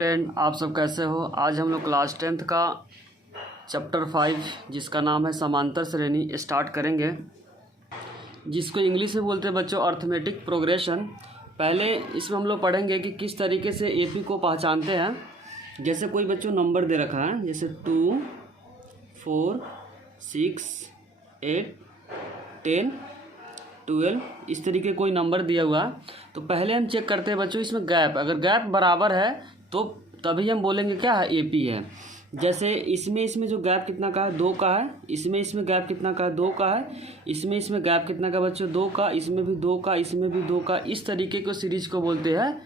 Friend, आप सब कैसे हो। आज हम लोग क्लास 10th का चैप्टर 5 जिसका नाम है समांतर श्रेणी स्टार्ट करेंगे, जिसको इंग्लिश में बोलते हैं बच्चों अर्थमेटिक प्रोग्रेशन। पहले इसमें हम लोग पढ़ेंगे कि किस तरीके से एपी को पहचानते हैं। जैसे कोई बच्चों नंबर दे रखा है, जैसे 2, 4, 6, 8, 10, 12, इस तरीके कोई नंबर दिया हुआ है। तो पहले हम चेक करते हैं बच्चों इसमें गैप, अगर गैप बराबर है तो तभी हम बोलेंगे क्या है, एपी है। जैसे इसमें जो गैप कितना का है, 2 का है। इसमें गैप कितना का है, 2 का है। इसमें गैप कितना का बच्चों, 2 का। इसमें भी 2 का, इसमें भी 2 का। इस तरीके को सीरीज को बोलते हैं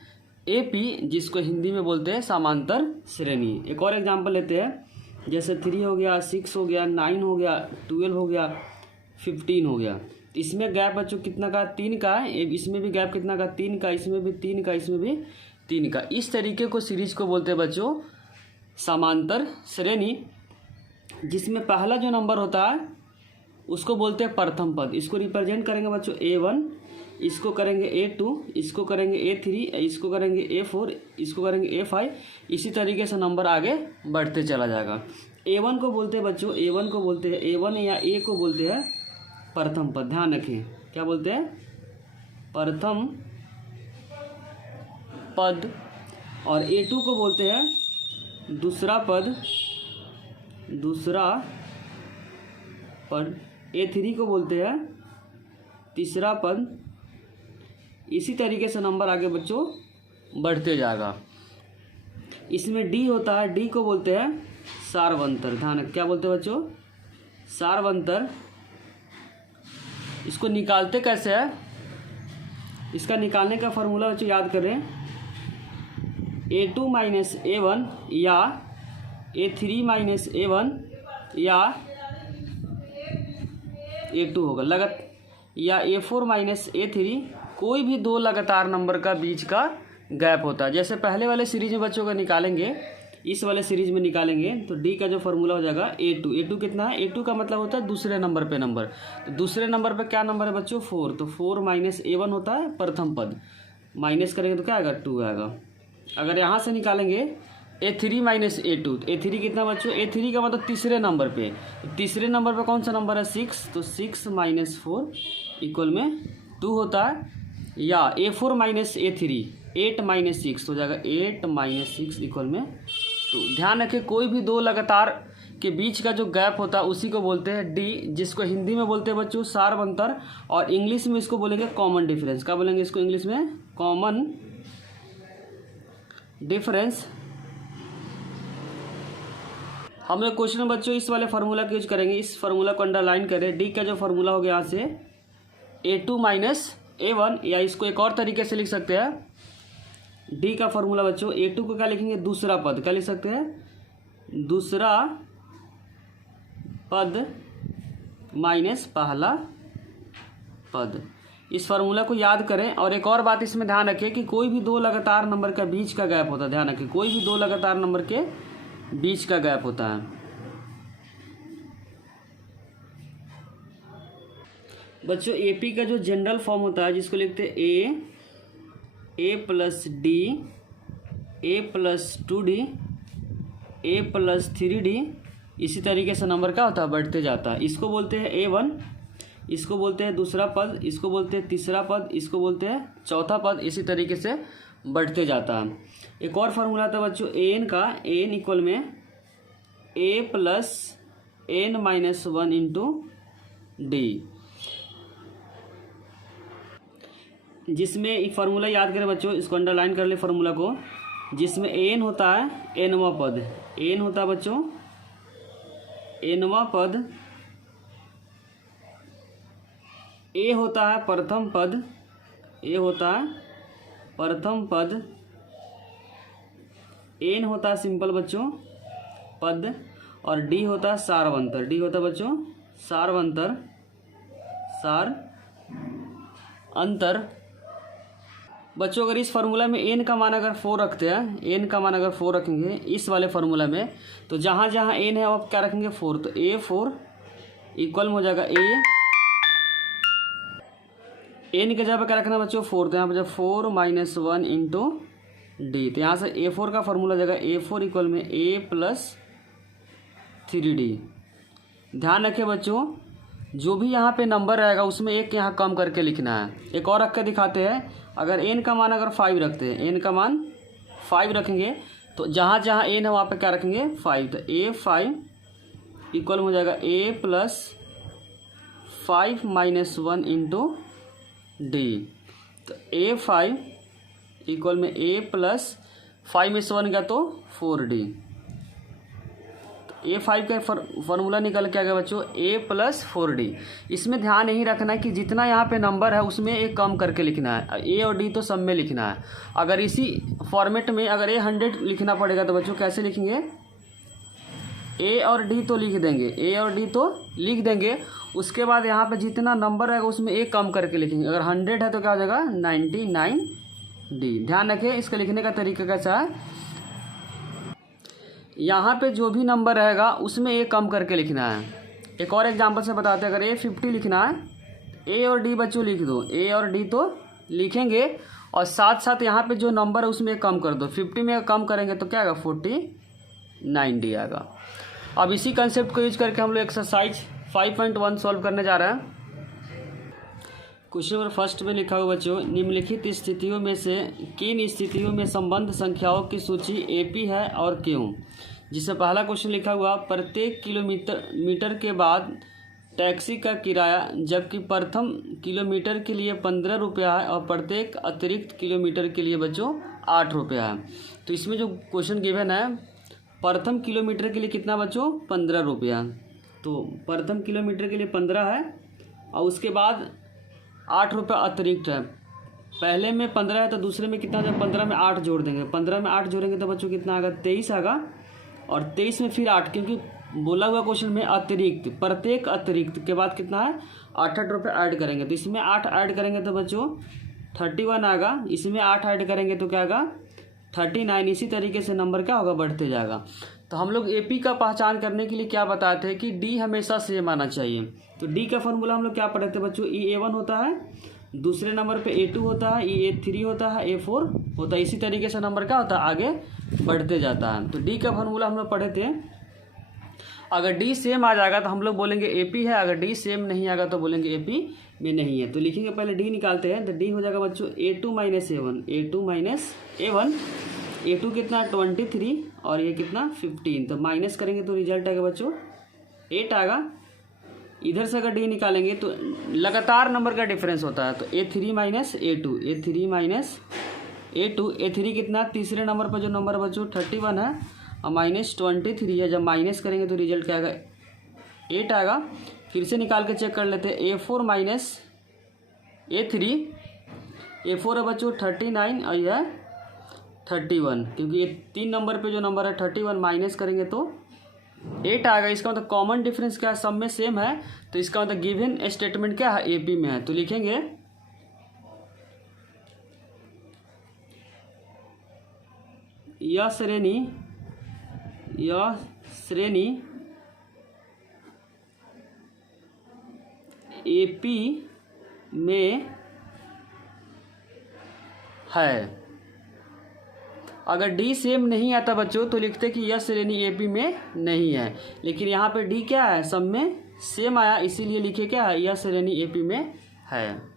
एपी, जिसको हिंदी में बोलते हैं समांतर श्रेणी। एक और एग्जांपल लेते हैं, जैसे 3 हो गया, 6 हो गया, 9 हो गया, 12 हो गया, 15 हो गया। इसमें गैप बच्चों कितना का, 3 का है। इसमें भी गैप कितना का, 3 का। इसमें भी 3 का, इसमें भी 3 का। इस तरीके को सीरीज को बोलते हैं बच्चों समांतर श्रेणी, जिसमें पहला जो नंबर होता है उसको बोलते हैं प्रथम पद। इसको रिप्रेजेंट करेंगे बच्चों A1, इसको करेंगे A2, इसको करेंगे A3, इसको करेंगे A4, इसको करेंगे A5। इसी तरीके से नंबर आगे बढ़ते चला जाएगा। A1 को बोलते हैं बच्चों, A1 को बोलते हैं, A1 या A को बोलते हैं प्रथम पद। ध्यान रखें, क्या बोलते हैं, प्रथम पद। और A2 को बोलते हैं दूसरा पद, A3 को बोलते हैं तीसरा पद। इसी तरीके से नंबर आगे बच्चों बढ़ते जाएगा। इसमें D होता है, D को बोलते हैं सार्वंतर। ध्यान, क्या बोलते हैं बच्चों, सार्वंतर। इसको निकालते कैसे है, इसका निकालने का फॉर्मूला बच्चों याद करें, A2 माइनस A1 या A3 माइनस A1 या A2 होगा या A4 माइनस A3। कोई भी दो लगातार नंबर का बीच का गैप होता है। जैसे पहले वाले सीरीज में बच्चों का निकालेंगे, इस वाले सीरीज में निकालेंगे तो D का जो फॉर्मूला हो जाएगा A2 कितना है, A2 का मतलब होता है दूसरे नंबर पे नंबर। तो दूसरे नंबर पे क्या नंबर है बच्चों, 4। तो 4 माइनस A1 होता है प्रथम पद, माइनस करेंगे तो क्या आएगा, 2 आएगा। अगर यहाँ से निकालेंगे A3 माइनस A2, तो A3 कितना बच्चों, A3 का मतलब तीसरे नंबर पे। तीसरे नंबर पे कौन सा नंबर है, 6। तो 6 माइनस 4 इक्वल में 2 होता है। या A4 माइनस A3, 8 माइनस 6 हो जाएगा 8 माइनस 6 इक्वल में 2। ध्यान रखें, कोई भी दो लगातार के बीच का जो गैप होता है उसी को बोलते हैं D, जिसको हिंदी में बोलते हैं बच्चों सार्वंतर, और इंग्लिश में इसको बोलेंगे कॉमन डिफरेंस। क्या बोलेंगे इसको इंग्लिश में, कॉमन डिफरेंस। हम लोग क्वेश्चन में बच्चों इस वाले फार्मूला का यूज करेंगे। इस फार्मूला को अंडरलाइन करें। D का जो फार्मूला हो गया यहाँ से A2 माइनस A1, या इसको एक और तरीके से लिख सकते हैं। D का फार्मूला बच्चों, A2 को क्या लिखेंगे, दूसरा पद। क्या लिख सकते हैं, दूसरा पद माइनस पहला पद। इस फार्मूला को याद करें। और एक और बात इसमें ध्यान रखें कि कोई भी दो लगातार नंबर का बीच का गैप होता है। ध्यान रखें, कोई भी दो लगातार नंबर के बीच का गैप होता है। बच्चों एपी का जो जनरल फॉर्म होता है, जिसको लिखते हैं A plus D, A plus 2D, A plus 3D। इसी तरीके से नंबर क्या होता है, बढ़ते जाता है। इसको बोलते हैं A1, इसको बोलते हैं दूसरा पद, इसको बोलते हैं तीसरा पद, इसको बोलते हैं चौथा पद। इसी तरीके से बढ़ते जाता है। एक और फार्मूला था बच्चों AN का, AN इक्वल में A plus N minus 1 into D, जिसमें एक फार्मूला याद करें बच्चों, इसको अंडरलाइन कर ले फार्मूला को, जिसमें AN होता है nवां पद। AN होता है बच्चों nवां पद, A होता है प्रथम पद, A होता है प्रथम पद, N होता है सिंपल बच्चों पद, और D होता है सार्वंतर। D होता है बच्चों सार्वंतर, सार अंतर। बच्चों अगर इस फार्मूला में N का मान अगर 4 रखते हैं, N का मान अगर 4 रखेंगे इस वाले फार्मूला में, तो जहाँ जहाँ N है आप क्या रखेंगे, 4। तो A4 इक्वल में हो जाएगा एन की जगह पर क्या रखना बच्चों, 4। तो यहाँ पर 4 माइनस 1 इंटू डी। तो यहाँ से A4 का फॉर्मूला जाएगा A4 इक्वल में A+3D। ध्यान रखें बच्चों, जो भी यहाँ पे नंबर रहेगा उसमें एक यहाँ कम करके लिखना है। एक और रख के दिखाते हैं। अगर n का मान अगर 5 रखते हैं, n का मान 5 रखेंगे तो जहाँ जहाँ n है वहाँ पे क्या रखेंगे 5। तो A5 इक्वल हो जाएगा A+5 - 1 इंटू डी। तो A5 इक्वल में A+5 में से 1 गया तो 4D। तो A5 का फॉर्मूला निकल के आ गया बच्चों A+4D। इसमें ध्यान यही रखना है कि जितना यहाँ पे नंबर है उसमें एक कम करके लिखना है। A और D तो सब में लिखना है। अगर इसी फॉर्मेट में अगर A100 लिखना पड़ेगा तो बच्चों कैसे लिखेंगे, A और D तो लिख देंगे, A और D तो लिख देंगे। उसके बाद यहाँ पे जितना नंबर है उसमें एक कम करके लिखेंगे। अगर 100 है तो क्या हो जाएगा 99D। ध्यान रखें इसका लिखने का तरीका कैसा है, यहाँ पे जो भी नंबर रहेगा उसमें एक कम करके लिखना है। एक और एग्जांपल से बताते हैं। अगर A50 लिखना है, A और D बच्चों लिख दो, A और D तो लिखेंगे और साथ साथ यहाँ पे जो नंबर है उसमें एक कम कर दो। 50 में कम करेंगे तो क्या आएगा 49D आएगा। अब इसी कंसेप्ट को यूज करके हम लोग एक्सरसाइज 5.1 सॉल्व करने जा रहे हैं। क्वेश्चन नंबर फर्स्ट में लिखा हुआ बच्चों, निम्नलिखित स्थितियों में से किन स्थितियों में संबंध संख्याओं की सूची AP है और क्यों। जिससे पहला क्वेश्चन लिखा हुआ, प्रत्येक मीटर के बाद टैक्सी का किराया जबकि प्रथम किलोमीटर के लिए 15 रुपया है और प्रत्येक अतिरिक्त किलोमीटर के लिए बच्चों 8 रुपया है। तो इसमें जो क्वेश्चन गिवन है, प्रथम किलोमीटर के लिए कितना बच्चों 15 रुपया। तो प्रथम किलोमीटर के लिए 15 है और उसके बाद 8 रुपये अतिरिक्त है। पहले में 15 है तो दूसरे में कितना है, 15 में 8 जोड़ देंगे। 15 में 8 जोड़ेंगे तो बच्चों कितना आएगा 23 आएगा। और 23 में फिर 8, क्योंकि बोला हुआ क्वेश्चन में अतिरिक्त, प्रत्येक अतिरिक्त के बाद कितना है 8 रुपये ऐड करेंगे। तो इसमें 8 ऐड करेंगे तो बच्चों 31 आएगा। इसमें 8 ऐड करेंगे तो क्या आएगा 39। इसी तरीके से नंबर क्या होगा बढ़ते जाएगा। तो हम लोग AP का पहचान करने के लिए क्या बताते हैं कि D हमेशा सेम आना चाहिए। तो D का फॉर्मूला हम लोग क्या पढ़े थे बच्चों, EA1 होता है, दूसरे नंबर पे A2 होता है, EA3 होता है, A4 होता है। इसी तरीके से नंबर क्या होता है आगे बढ़ते जाता है। तो D का फॉर्मूला हम लोग पढ़े थे। अगर D सेम आ जाएगा तो हम लोग बोलेंगे AP है, अगर D सेम नहीं आएगा तो बोलेंगे AP में नहीं है। तो लिखेंगे पहले D निकालते हैं। तो D हो जाएगा बच्चों A2 - A1, A2 - A1। A2 कितना 23 और ये कितना 15। तो माइनस करेंगे तो रिजल्ट आएगा बच्चों 8 आएगा। इधर से अगर D निकालेंगे तो लगातार नंबर का डिफरेंस होता है। तो A3 - A2, A3 - A2, A3 कितना तीसरे नंबर पर जो नंबर बच्चों 31 है और -23 है। जब माइनस करेंगे तो रिजल्ट क्या आएगा 8 आएगा। फिर से निकाल के चेक कर लेते हैं। A4 - A3, A4 है बच्चों 39 और यह 31, क्योंकि ये 3 नंबर पे जो नंबर है 31 माइनस करेंगे तो 8 आएगा। इसका मतलब कॉमन डिफरेंस क्या है, सब में सेम है। तो इसका मतलब गिवन स्टेटमेंट क्या है AP में है। तो लिखेंगे यह श्रेणी AP में है। अगर D सेम नहीं आता बच्चों तो लिखते कि यह श्रेणी AP में नहीं है। लेकिन यहाँ पे D क्या है, सब में सेम आया, इसीलिए लिखे क्या है यह श्रेणी AP में है।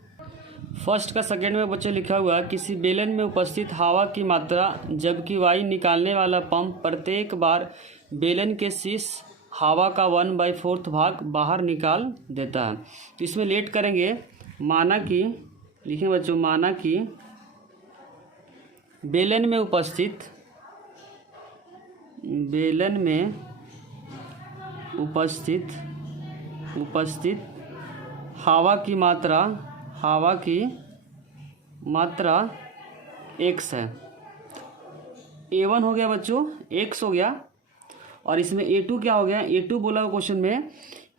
फर्स्ट का सेकेंड में बच्चों लिखा हुआ है, किसी बेलन में उपस्थित हवा की मात्रा जबकि वायु निकालने वाला पंप प्रत्येक बार बेलन के शीर्ष हवा का 1/4 भाग बाहर निकाल देता है। तो इसमें लेट करेंगे। माना कि लिखें बच्चों, माना कि बेलन में उपस्थित हवा की मात्रा x है। A1 हो गया बच्चों x हो गया। और इसमें A2 क्या हो गया, A2 बोला हुआ क्वेश्चन में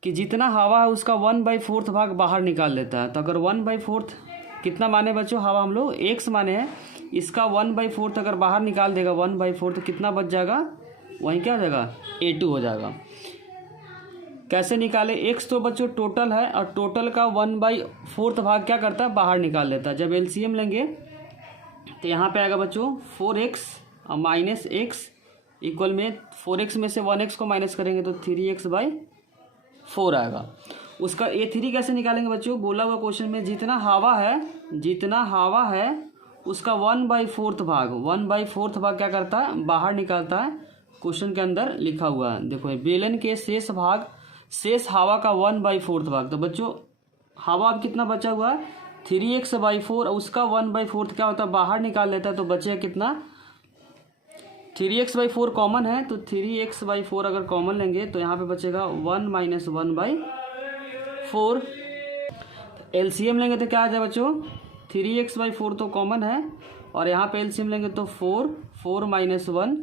कि जितना हवा है उसका 1/4 भाग बाहर निकाल देता है। तो अगर 1/4 कितना माने बच्चों, हवा हम लोग x माने हैं, इसका 1/4 अगर बाहर निकाल देगा 1/4 तो कितना बच जाएगा, वहीं क्या हो जाएगा A2 हो जाएगा। कैसे निकाले, x तो बच्चों टोटल है और टोटल का 1/4 भाग क्या करता है बाहर निकाल लेता है। जब LCM लेंगे तो यहाँ पे आएगा बच्चों 4x और माइनस एक्स इक्वल में 4x में से 1x को माइनस करेंगे तो 3x/4 आएगा। उसका A3 कैसे निकालेंगे बच्चों? बोला हुआ क्वेश्चन में जितना हवा है उसका 1/4 भाग 1/4 भाग क्या करता है? बाहर निकालता है। क्वेश्चन के अंदर लिखा हुआ है, देखो बेलन के शेष हवा का 1/4 भाग। तो बच्चों हवा अब कितना बचा हुआ है? 3x/4 और उसका 1/4 क्या होता है? बाहर निकाल लेता है। तो बचेगा कितना? 3x/4 कॉमन है, तो 3x/4 अगर कॉमन लेंगे तो यहाँ पे बचेगा 1 - 1/4। एलसीएम लेंगे तो क्या आ जाएगा बच्चों? 3x/4 तो कॉमन है और यहाँ पे एलसीएम लेंगे तो 4 - 1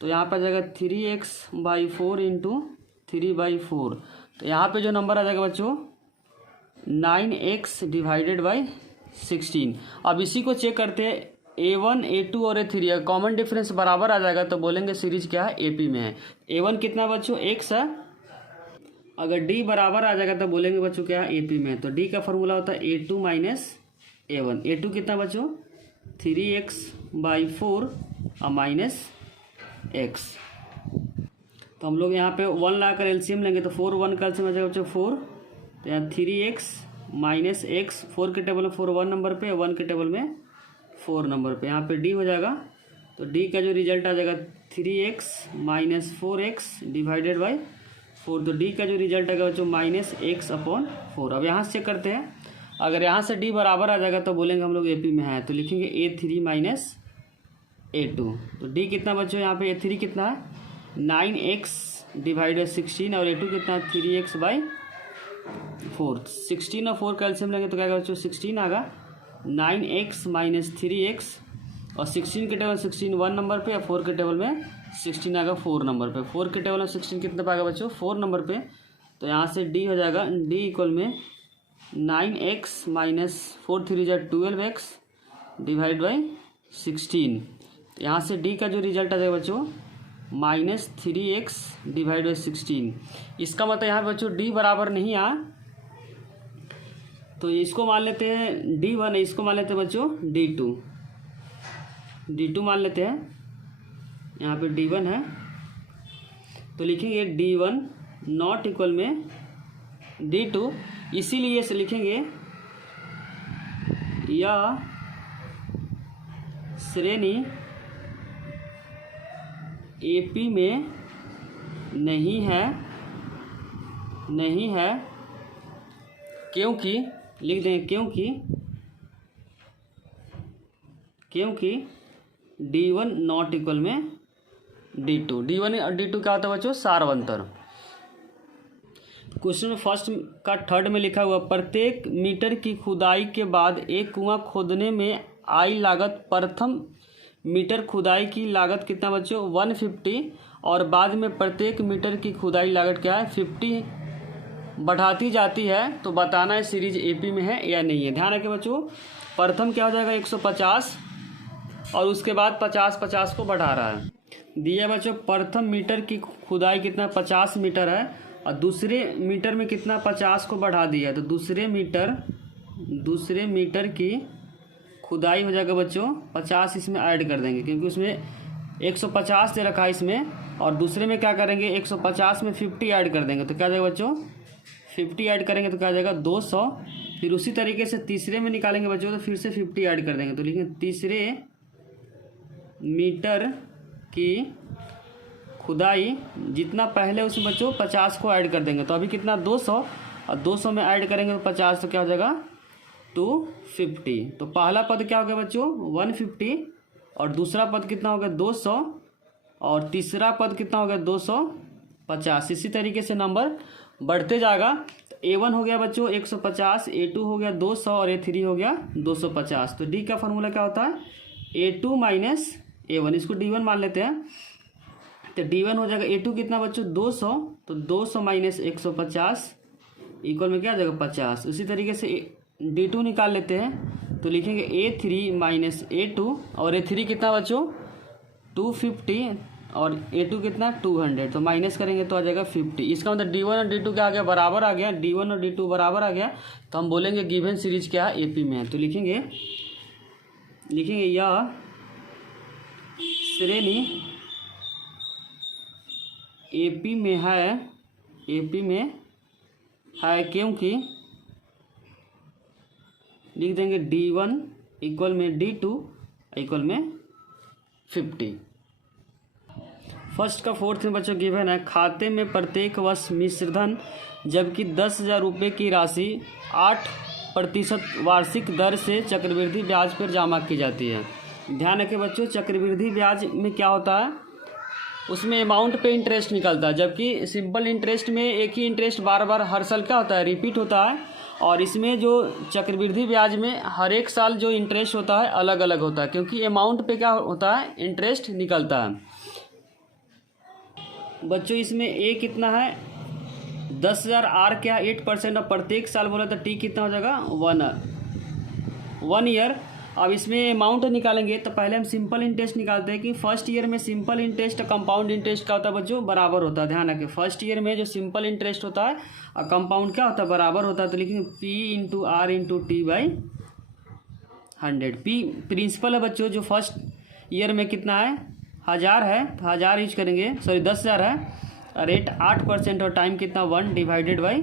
तो यहाँ पे आ जाएगा 3x/4 इंटू 3/4। तो यहाँ पे जो नंबर आ जाएगा बच्चों 9x/16। अब इसी को चेक करते हैं A1, A2 और A3 कॉमन डिफरेंस बराबर आ जाएगा तो बोलेंगे सीरीज क्या है? AP में है। A1 कितना बच्चों? x है। अगर D बराबर आ जाएगा तो बोलेंगे बच्चों क्या है? AP में है। तो D का फॉर्मूला होता है A2 - A1। A2 कितना बच्चों? 3x/4 और माइनस x। तो हम लोग यहाँ पे 1 लाकर एलसीएम लेंगे तो 4 1 का एलसीएम आ जाएगा बच्चों 4। तो यहाँ 3x माइनस एक्स, 4 के टेबल में 4 1 नंबर पे, 1 के टेबल में 4 नंबर पे। यहाँ पे D हो जाएगा तो D का जो रिजल्ट आ जाएगा 3x - 4x/4। तो D का जो रिजल्ट आएगा बच्चों -x/4। अब यहाँ से चेक करते हैं, अगर यहाँ से D बराबर आ जाएगा तो बोलेंगे हम लोग AP में है। तो लिखेंगे A3 - A2। तो D कितना बच्चों? यहाँ पे A3 कितना है? 9x/16 और A2 कितना है? 3x/4। 16 और 4 कैल्शियम लेंगे तो क्या आएगा बच्चों? 16 आएगा। 9x - 3x और 16 के टेबल 16 1 नंबर पे, या 4 के टेबल में 16 आएगा 4 नंबर पे। 4 के टेबल में 16 कितने पे आएगा बच्चों? 4 नंबर पे। तो यहाँ से D हो जाएगा D इक्वल में 9x - 4 3 = 12x/16। यहाँ से D का जो रिजल्ट आ जाएगा बच्चों -3x/16। इसका मतलब यहाँ पे बच्चों D बराबर नहीं आ, तो इसको मान लेते हैं D1, इसको मान लेते हैं बच्चों D2 मान लेते हैं। यहाँ पे D1 है तो लिखेंगे D1 नॉट इक्वल में D2। इसीलिए से लिखेंगे यह श्रेणी AP में नहीं है क्योंकि लिख दें क्योंकि D1 नॉट इक्वल में D2। D1 और D2 क्या होता है बच्चों? सार्वंतर। क्वेश्चन में फर्स्ट का थर्ड में लिखा हुआ प्रत्येक मीटर की खुदाई के बाद एक कुआं खोदने में आई लागत, प्रथम मीटर खुदाई की लागत कितना बच्चों? 150 और बाद में प्रत्येक मीटर की खुदाई लागत क्या है? 50 बढ़ाती जाती है। तो बताना है सीरीज AP में है या नहीं है। ध्यान रखें बच्चों, प्रथम क्या हो जाएगा 150 और उसके बाद 50 को बढ़ा रहा है। दिया बच्चों प्रथम मीटर की खुदाई कितना? 50 मीटर है और दूसरे मीटर में कितना? 50 को बढ़ा दिया है। तो दूसरे मीटर की खुदाई हो जाएगा बच्चों 50 इसमें ऐड कर देंगे, क्योंकि उसमें 150 दे रखा है इसमें, और दूसरे में क्या करेंगे 150 में 50 ऐड कर देंगे। तो क्या जाएगा बच्चों 50 ऐड करेंगे तो क्या जाएगा 200। फिर उसी तरीके से तीसरे में निकालेंगे बच्चों तो फिर से 50 ऐड कर देंगे। तो लिखेंगे तीसरे मीटर की खुदाई जितना पहले उसमें बच्चों 50 को ऐड कर देंगे। तो अभी कितना 200 और 200 में ऐड करेंगे तो 50 तो क्या हो जाएगा 250। तो पहला पद क्या हो गया बच्चों 150 और दूसरा पद कितना हो गया 200 और तीसरा पद कितना हो गया 250। इसी तरीके से नंबर बढ़ते जाएगा। तो A1 हो गया बच्चों 150, A2 हो गया 200 और A3 हो गया 250। तो D का फॉर्मूला क्या होता है A2 - A1। इसको D1 मान लेते हैं। तो D1 हो जाएगा A2 कितना बच्चों 200, तो 200 - 150 इक्वल में क्या आ जाएगा 50। उसी तरीके से D2 निकाल लेते हैं। तो लिखेंगे A3 - A2 और A3 कितना बच्चों 250 और A2 कितना 200। तो माइनस करेंगे तो आ जाएगा 50। इसका मतलब D1 और D2 क्या आ गया बराबर आ गया। D1 और D2 बराबर आ गया तो हम बोलेंगे गिवन सीरीज क्या है AP में है। तो लिखेंगे लिखेंगे यह श्रेणी एपी में है क्योंकि लिख देंगे D1 इक्वल में D2 इक्वल में 50। फर्स्ट का फोर्थ में बच्चों गिवन है, खाते में प्रत्येक वर्ष मिश्रधन जबकि 10,000 रुपये की राशि 8% वार्षिक दर से चक्रवृद्धि ब्याज पर जमा की जाती है। ध्यान रखें बच्चों, चक्रवृद्धि ब्याज में क्या होता है, उसमें अमाउंट पे इंटरेस्ट निकलता है, जबकि सिंपल इंटरेस्ट में एक ही इंटरेस्ट बार बार हर साल क्या होता है, रिपीट होता है। और इसमें जो चक्रवृद्धि ब्याज में हर एक साल जो इंटरेस्ट होता है अलग अलग होता है, क्योंकि अमाउंट पे क्या होता है, इंटरेस्ट निकलता है। बच्चों इसमें ए कितना है, 10,000, आर क्या 8% और प्रत्येक साल बोला तो टी कितना हो जाएगा 1 ईयर। अब इसमें अमाउंट निकालेंगे तो पहले हम सिंपल इंटरेस्ट निकालते हैं कि फर्स्ट ईयर में सिंपल इंटरेस्ट कंपाउंड इंटरेस्ट का होता है बच्चों बराबर होता है। ध्यान रखें, फर्स्ट ईयर में जो सिंपल इंटरेस्ट होता है और कंपाउंड क्या होता है, बराबर होता है। तो लिखेंगे P into R into T by 100। P principal है बच्चों, जो फर्स्ट ईयर में कितना है 1000 है, तो 1000 यूज करेंगे, सॉरी 10,000 है, रेट 8% और टाइम कितना 1 डिवाइडेड बाई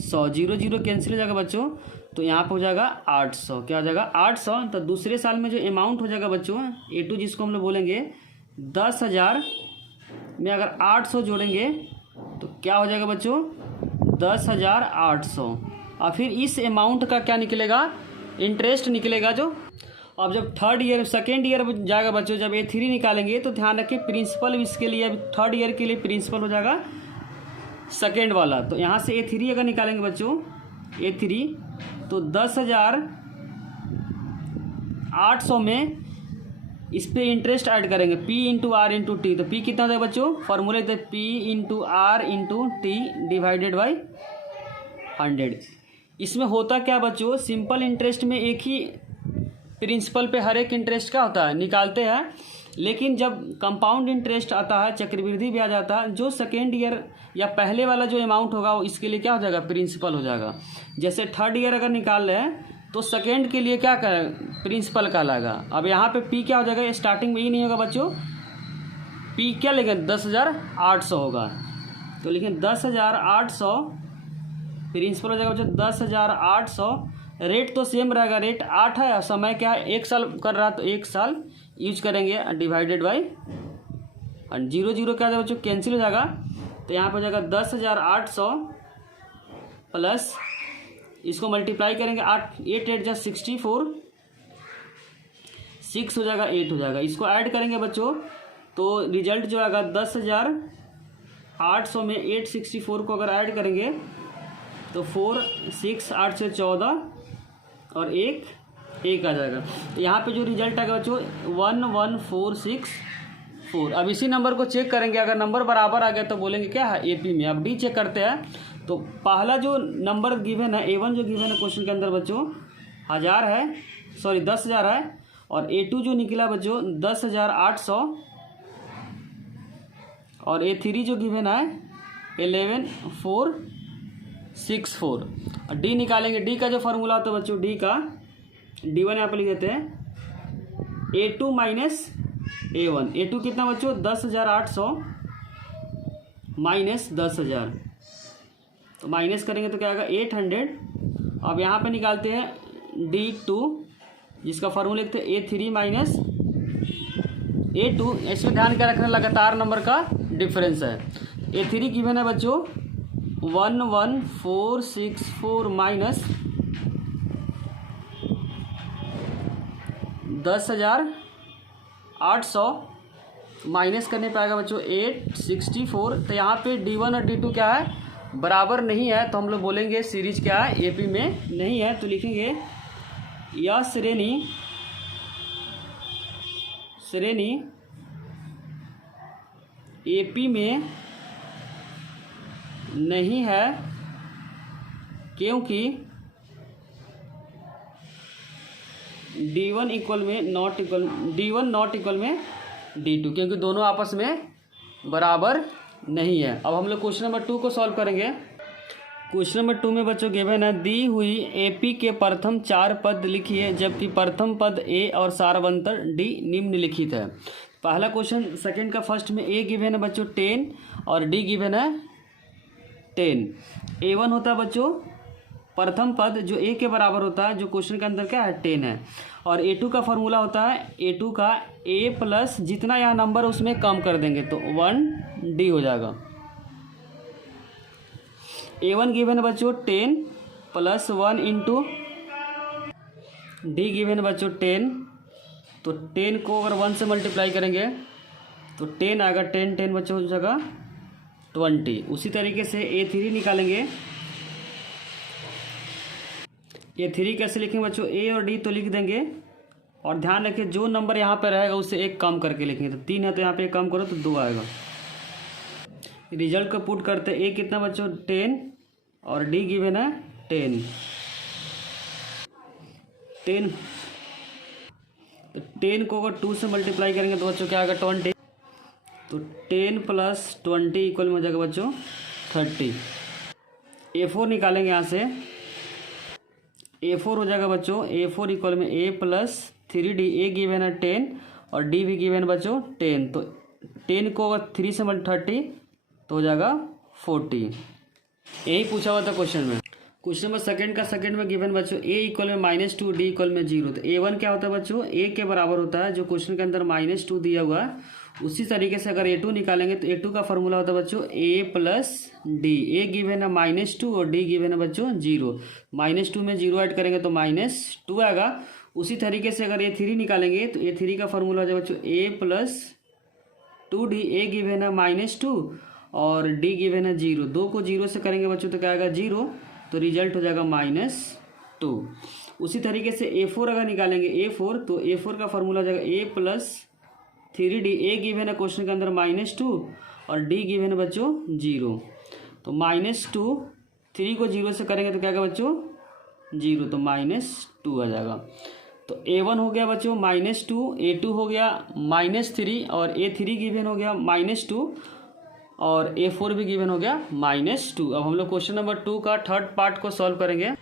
100। 0 0 कैंसिल हो जाएगा बच्चों, तो यहाँ पे हो जाएगा 800। क्या हो जाएगा 800। तो दूसरे साल में जो अमाउंट हो जाएगा बच्चों A2 जिसको हम लोग बोलेंगे 10,000 में अगर 800 जोड़ेंगे तो क्या हो जाएगा बच्चों 10,800। और फिर इस अमाउंट का क्या निकलेगा, इंटरेस्ट निकलेगा जो। अब जब सेकेंड ईयर जाएगा बच्चों, जब A3 निकालेंगे तो ध्यान रखें प्रिंसिपल इसके लिए, अब थर्ड ईयर के लिए प्रिंसिपल हो जाएगा सेकेंड वाला। तो यहाँ से A3 अगर निकालेंगे बच्चों A3 तो 10,800 में इस पे इंटरेस्ट ऐड करेंगे P into R into T. तो P कितना था बच्चों, फॉर्मूले थे P into R into T divided by 100। इसमें होता क्या बच्चों, सिंपल इंटरेस्ट में एक ही प्रिंसिपल पे हर एक इंटरेस्ट क्या होता है निकालते हैं, लेकिन जब कंपाउंड इंटरेस्ट आता है, चक्रवृद्धि ब्याज आता है, जो सेकेंड ईयर या पहले वाला जो अमाउंट होगा वो इसके लिए क्या हो जाएगा, प्रिंसिपल हो जाएगा। जैसे थर्ड ईयर अगर निकाल रहे हैं तो सेकेंड के लिए क्या कर प्रिंसिपल कहलाएगा। अब यहाँ पे P क्या हो जाएगा, स्टार्टिंग में ही नहीं होगा बच्चों, P क्या लेंगे 10,800 होगा। तो लेकिन 10,800 प्रिंसिपल हो जाएगा बच्चों 10,800। रेट तो सेम रहेगा, रेट 8 है और समय क्या है 1 साल कर रहा है, तो 1 साल यूज करेंगे डिवाइडेड बाई 0 0 क्या जाएगा बच्चों, कैंसिल हो जाएगा। तो यहाँ पर हो जाएगा 10,800 प्लस इसको मल्टीप्लाई करेंगे 8 8 जा 64, 6 हो जाएगा 8 हो जाएगा। इसको ऐड करेंगे बच्चों तो रिजल्ट जो आएगा 10,800 में 864 को अगर ऐड करेंगे तो 4 6 8 से 14 और 1 आ जाएगा। तो यहाँ पे जो रिजल्ट आएगा बच्चों 11464। अब इसी नंबर को चेक करेंगे, अगर नंबर बराबर आ गया तो बोलेंगे क्या है AP में। अब D चेक करते हैं। तो पहला जो नंबर गिवन है A1 जो गिवन है क्वेश्चन के अंदर बच्चों 1000 है, सॉरी 10,000 है, और A2 जो निकला बच्चों 10,800 और A3 जो गिवन है 11,464। और D निकालेंगे। D का जो फार्मूला होता है बच्चों, D का D1 यहाँ पर लिख देते हैं A2 माइनस A1। A2 कितना बच्चों 10,800 माइनस 10,000, तो माइनस करेंगे तो क्या आएगा 800। अब यहाँ पे निकालते हैं D2 जिसका फार्मूला लिखते हैं A3 माइनस A2। इसमें ध्यान क्या रखना, लगातार नंबर का डिफरेंस है। A3 गिवन है बच्चों 11464 माइनस 10,800 माइनस करने पे आएगा बच्चों 864। तो यहाँ पे D1 और D2 क्या है, बराबर नहीं है, तो हम लोग बोलेंगे सीरीज क्या है AP में नहीं है। तो लिखेंगे यह श्रेणी AP में नहीं है क्योंकि D1 इक्वल में not equal D1 not equal में D2, क्योंकि दोनों आपस में बराबर नहीं है। अब हम लोग क्वेश्चन नंबर 2 को सॉल्व करेंगे। क्वेश्चन नंबर 2 में बच्चों गिवन है दी हुई एपी के प्रथम 4 पद लिखिए जबकि प्रथम पद ए और सारवंतर डी निम्नलिखित है। पहला क्वेश्चन सेकंड का फर्स्ट में ए गिवन है बच्चों 10 और डी गिवन है 10। A1 होता है बच्चों प्रथम पद जो ए के बराबर होता है, जो क्वेश्चन के अंदर क्या है 10 है। और A2 का फॉर्मूला होता है A2 का A प्लस जितना यहाँ नंबर उसमें कम कर देंगे तो 1D हो जाएगा। A1 गिवन है बच्चों 10 प्लस 1 इंटू डी गिवन है बच्चों 10, तो 10 को अगर 1 से मल्टीप्लाई करेंगे तो 10 आएगा, 10 10 बच्चों हो जाएगा 20। उसी तरीके से A3 निकालेंगे। A3 कैसे लिखेंगे बच्चों, A और D तो लिख देंगे और ध्यान रखिए जो नंबर यहाँ पर रहेगा उससे एक कम करके लिखेंगे। तो 3 है तो यहाँ पे एक कम करो तो 2 आएगा। रिजल्ट को पुट करते A कितना बच्चों 10 और D गिवन है 10। तो 10 को अगर 2 से मल्टीप्लाई करेंगे तो बच्चों क्या आएगा 20। तो 10 प्लस 20 इक्वल में हो जाएगा बच्चों 30। A4 निकालेंगे यहाँ से, A4 हो जाएगा बच्चों A4 इक्वल में A plus 3D। A given है 10 और D भी गिवन है बच्चों 10। तो 10 को अगर 3 से मल्टीप्लाई 30 तो हो जाएगा 40। यही पूछा हुआ था क्वेश्चन में। क्वेश्चन नंबर सेकंड का सेकंड में गिवन बच्चों A इक्वल में -2 D इक्वल में 0। तो A1 क्या होता है बच्चों A के बराबर होता है, जो क्वेश्चन के अंदर -2 दिया हुआ है। उसी तरीके से अगर A2 निकालेंगे तो A2 का फॉर्मूला होता है बच्चों A plus D। A given है -2 और D गिवन है बच्चों 0। -2 में 0 ऐड करेंगे तो -2 आएगा। उसी तरीके से अगर A3 निकालेंगे तो A3 का फॉर्मूला हो जाएगा बच्चों A plus 2D। A given है -2 और D गिवन है 0। 2 को 0 से करेंगे बच्चों तो क्या आएगा 0, तो रिजल्ट हो जाएगा -2। उसी तरीके से A4 अगर निकालेंगे A4 तो A4 का फॉर्मूला हो जाएगा A plus 3D। A given है क्वेश्चन के अंदर -2 और D गिवन है बच्चों 0। तो -2 3 को 0 से करेंगे तो क्या आएगा बच्चों 0, तो -2 आ जाएगा। तो A1 हो गया बच्चों -2, A2 हो गया -3 और A3 गिवन हो गया -2 और A4 भी गिवन हो गया -2। अब हम लोग क्वेश्चन नंबर 2 का थर्ड पार्ट को सॉल्व करेंगे।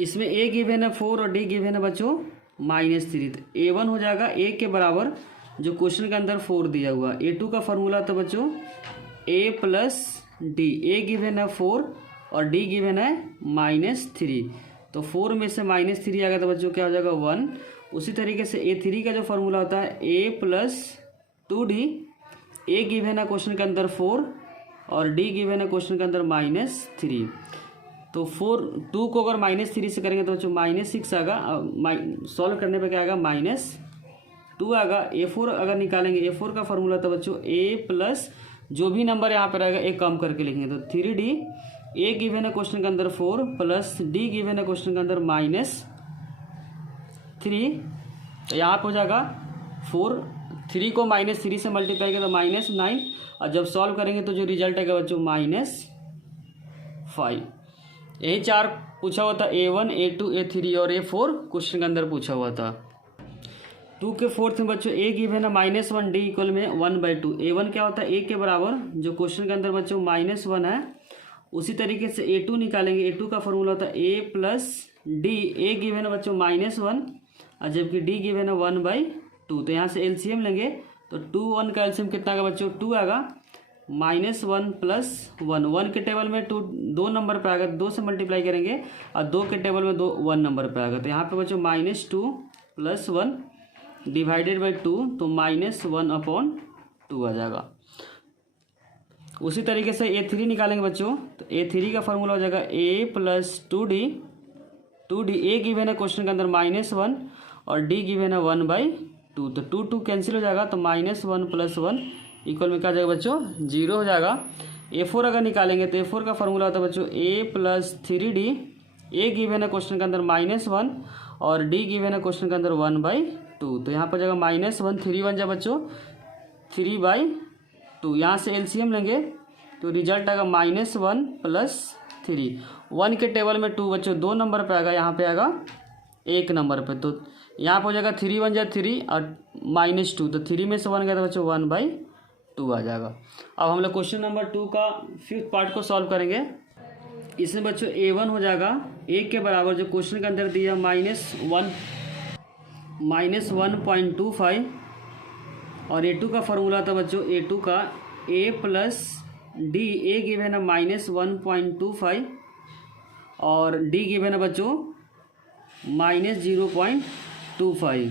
इसमें A गिवन है 4 और D गिवन है बच्चों -3। तो A1 हो जाएगा A के बराबर जो क्वेश्चन के अंदर 4 दिया हुआ। A2 का फॉर्मूला था बच्चों A plus D। A given है 4 और D गिवन है -3। तो 4 में से -3 आ गया तो बच्चों क्या हो जाएगा 1। उसी तरीके से A3 का जो फॉर्मूला होता है A plus 2D। A given है क्वेश्चन के अंदर 4 और D गिवन है क्वेश्चन के अंदर -3। तो 2 को अगर -3 से करेंगे तो बच्चों -6 आएगा। सॉल्व करने पे क्या आएगा -2 आएगा। A4 अगर निकालेंगे A4 का फॉर्मूला था बच्चों A प्लस जो भी नंबर यहाँ पर रहेगा एक कम करके लिखेंगे तो 3D। A गिवन है क्वेश्चन के अंदर 4 प्लस D गिवन है क्वेश्चन के अंदर -3। तो यहाँ पे हो जाएगा 4, 3 को -3 से मल्टीप्लाई करें तो -9 और जब सॉल्व करेंगे तो जो रिजल्ट आएगा बच्चों -5। यही 4 पूछा हुआ था A1 A2 A3 और A4 क्वेश्चन के अंदर पूछा हुआ था। 2 के फोर्थ में बच्चों A गिवन है -1 D इक्वल में 1/2। A1 क्या होता है A के बराबर जो क्वेश्चन के अंदर बच्चों -1 है। उसी तरीके से A2 निकालेंगे। A2 का फॉर्मूला होता है A plus D। A given है बच्चों -1 और जबकि D गिवन है 1/2। तो यहाँ से एलसीएम लेंगे तो 2 1 का एलसीएम कितना आएगा बच्चों 2 आएगा। -1 प्लस 1, 1 के टेबल में 2 नंबर पे आएगा, 2 से मल्टीप्लाई करेंगे और 2 के टेबल में 1 नंबर पे आएगा। तो यहाँ पे बच्चों -2 प्लस 1 डिवाइडेड बाई 2 तो -1/2 आ जाएगा। उसी तरीके से A3 निकालेंगे बच्चों तो A3 का फॉर्मूला हो जाएगा A plus 2D। A given है क्वेश्चन के अंदर -1 और D गिवन है 1/2। तो 2 कैंसिल हो जाएगा तो -1 प्लस 1 इक्वल में क्या आ जाएगा बच्चों 0 हो जाएगा। A4 अगर निकालेंगे तो A4 का फॉर्मूला होता है बच्चों A plus 3D। A given है क्वेश्चन के अंदर -1 और D गिवन है क्वेश्चन के अंदर 1/2। तो यहाँ पर जाएगा -1 3 बन जाए बच्चों 3/2। यहाँ से एलसीएम लेंगे तो रिजल्ट आएगा -1 प्लस 3। 1 के टेबल में 2 बच्चों 2 नंबर पे आएगा, यहाँ पे आएगा 1 नंबर पे। तो यहाँ पर हो जाएगा 3 बन जाए 3 और -2। तो 3 में से 1 गया तो बच्चों 1/2 आ जाएगा। अब हम लोग क्वेश्चन नंबर 2 का 5th पार्ट को सॉल्व करेंगे। इसमें बच्चों A1 हो जाएगा 1 के बराबर, जो क्वेश्चन के अंदर दिया -1.25, और A2 का फॉर्मूला था बच्चों A2 का A plus D. A given है -1.25 और D गिवन है बच्चों -0.25।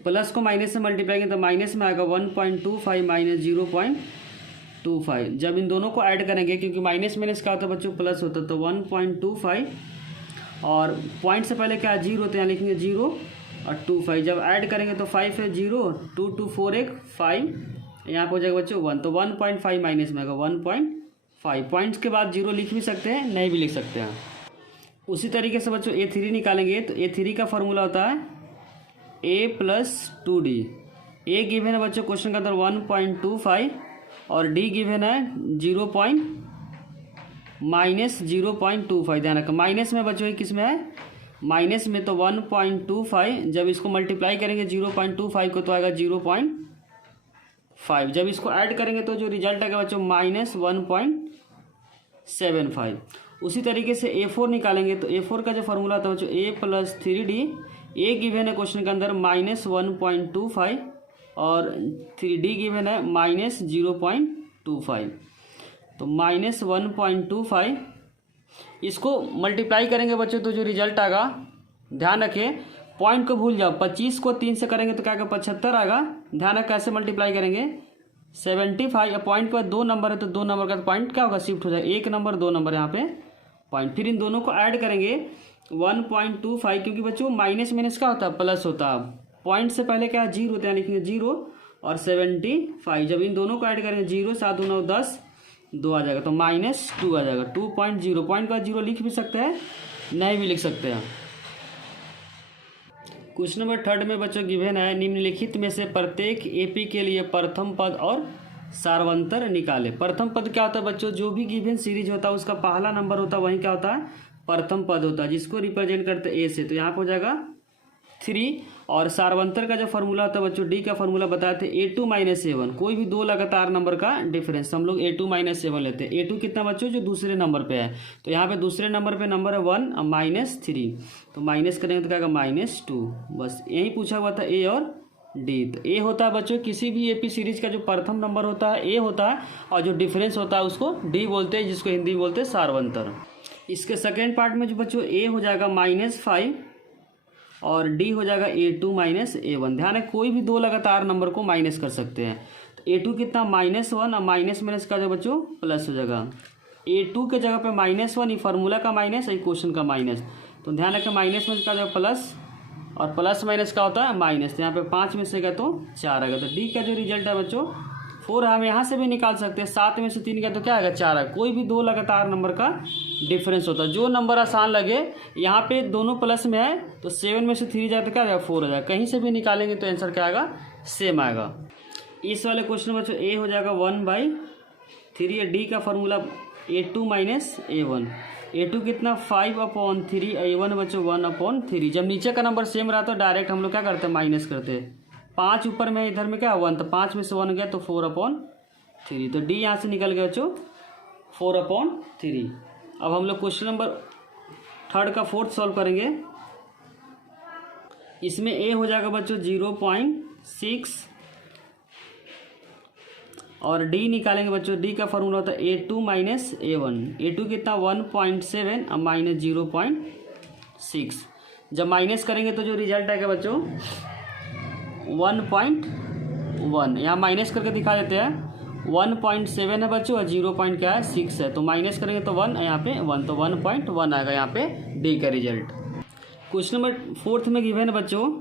प्लस को माइनस से मल्टीप्लाई करें तो माइनस में आएगा 1.25 माइनस 0.25। जब इन दोनों को ऐड करेंगे, क्योंकि माइनस माइनस का होता है बच्चों प्लस होता है, तो 1.25 और पॉइंट से पहले क्या है 0, तो यहाँ लिखेंगे 0 और 25। जब ऐड करेंगे तो 5 है 0, 2 2 4 1 5, यहाँ पे हो जाएगा बच्चों 1, तो 1.5 माइनस में आएगा 1.5। पॉइंट्स के बाद 0 लिख भी सकते हैं, नहीं भी लिख सकते हैं। उसी तरीके से बच्चों A3 निकालेंगे, तो A3 का फॉर्मूला होता है A plus 2D। A given है बच्चों क्वेश्चन के अंदर 1.25 और D गिवन है -0.25। ध्यान रखो माइनस में बच्चों किस में है, माइनस में, तो 1.25। जब इसको मल्टीप्लाई करेंगे 0.25 को तो आएगा 0.5। जब इसको ऐड करेंगे तो जो रिजल्ट आएगा बच्चों -1.75। उसी तरीके से A4 निकालेंगे, तो A4 का जो फॉर्मूला था बच्चों A plus 3D। A given है क्वेश्चन के अंदर -1.25 और 3D गिवन है -0.25, तो -1.25। इसको मल्टीप्लाई करेंगे बच्चों तो जो रिजल्ट आएगा, ध्यान रखें पॉइंट को भूल जाओ, 25 को 3 से करेंगे तो क्या आएगा 75 आएगा। ध्यान रखें कैसे मल्टीप्लाई करेंगे 75, या पॉइंट के बाद 2 नंबर है तो 2 नंबर का पॉइंट क्या होगा शिफ्ट हो जाएगा, 1 नंबर 2 नंबर यहाँ पे पॉइंट। फिर इन दोनों को ऐड करेंगे 1.25, क्योंकि बच्चों माइनस माइनस क्या होता है प्लस होता है, पॉइंट से पहले क्या है 0 होता है, लिखेंगे 0 और 75। जब इन दोनों को ऐड करेंगे 0 7 9 10 2 आ जाएगा, तो -2 आ जाएगा। 2.0 पॉइंट का 0 लिख भी सकते हैं, नहीं भी लिख सकते हैं। क्वेश्चन नंबर 3 में बच्चों गिवन है निम्नलिखित में से प्रत्येक एपी के लिए प्रथम पद और सार्वंतर निकाले। प्रथम पद क्या होता है बच्चों, जो भी गिवन सीरीज होता है उसका पहला नंबर होता है वही क्या होता है प्रथम पद होता है, जिसको रिप्रेजेंट करते हैं ए से, तो यहाँ पे हो जाएगा 3। और सार्वंतर का जो फॉर्मूला होता है बच्चों डी का फॉर्मूला बताए थे A2 माइनस A1, कोई भी 2 लगातार नंबर का डिफरेंस हम लोग A2 माइनस A1 लेते हैं। A2 कितना बच्चों जो दूसरे नंबर पे है, तो यहाँ पे दूसरे नंबर पे नंबर है 1 और -3, तो माइनस करेंगे तो क्या होगा -2। बस यही पूछा हुआ था ए और डी। तो ए होता है बच्चों किसी भी एपी सीरीज का जो प्रथम नंबर होता है ए होता है, और जो डिफरेंस होता है उसको डी बोलते हैं, जिसको हिंदी में बोलते हैं सार्वंतर। इसके सेकेंड पार्ट में जो बच्चों ए हो जाएगा -5 और डी हो जाएगा A2 माइनस A1। ध्यान है कोई भी 2 लगातार नंबर को माइनस कर सकते हैं, तो A2 कितना -1 और माइनस माइनस का जो बच्चों प्लस हो जाएगा। A2 के जगह पे -1, ये फार्मूला का माइनस, ये क्वेश्चन का माइनस, तो ध्यान रखें माइनस में का जो प्लस और प्लस माइनस का होता है माइनस, तो यहाँ पे 5 में से गया तो 4 आएगा, तो डी का जो रिजल्ट है बच्चों 4 हम यहाँ से भी निकाल सकते हैं। 7 में से 3 गया तो क्या आएगा 4 है। कोई भी 2 लगातार नंबर का डिफरेंस होता है, जो नंबर आसान लगे, यहाँ पे दोनों प्लस में है तो 7 में से 3 जाए तो क्या आएगा 4 हो जाएगा। कहीं से भी निकालेंगे तो आंसर क्या आएगा सेम आएगा। इस वाले क्वेश्चन में बच्चों ए हो जाएगा 1/3, डी का formula A2 minus A1। A2 कितना 5/3, A1 बच्चों 1/3। जब नीचे का नंबर सेम रहा तो डायरेक्ट हम लोग क्या करते हैं माइनस करते हैं। 5 ऊपर में इधर में क्या 1, तो 5 में से 1 गया तो 4/3, तो डी यहाँ से निकल गया बच्चों 4/3। अब हम लोग क्वेश्चन नंबर 3 का 4th सॉल्व करेंगे। इसमें ए हो जाएगा बच्चों 0.6 और डी निकालेंगे बच्चों, डी का फॉर्मूला होता है A2 माइनस A1। A2 कितना 1.7 और माइनस 0.6। जब माइनस करेंगे तो जो रिजल्ट आएगा बच्चों 1.1, यहाँ माइनस करके दिखा देते हैं। 1.7 है बच्चों और 0.6 है, तो माइनस करेंगे तो 1, यहाँ पे 1, तो 1.1 आएगा यहाँ पे डी का रिजल्ट। क्वेश्चन नंबर 4th में गिवन है बच्चों